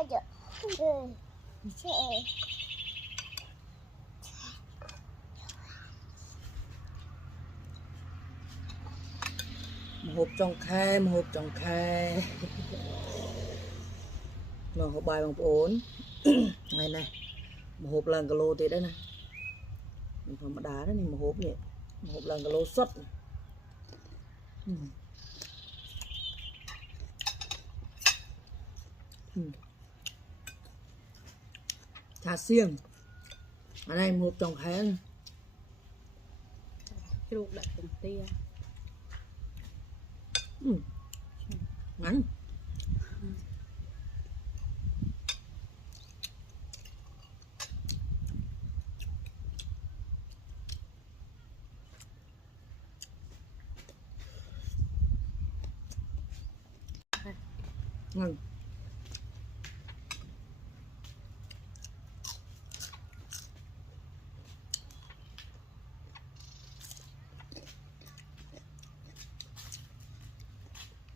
một hộp trong khe mà hộp bài bằng ổn này này một hộp lần cà lô thì đấy này mình phải mà đá đấy này một hộp vậy một hộp lần cà lô xuất trà xiềng ở đây một hộp trong khe này. Cái ruột đặt cùng tia ngắn ngon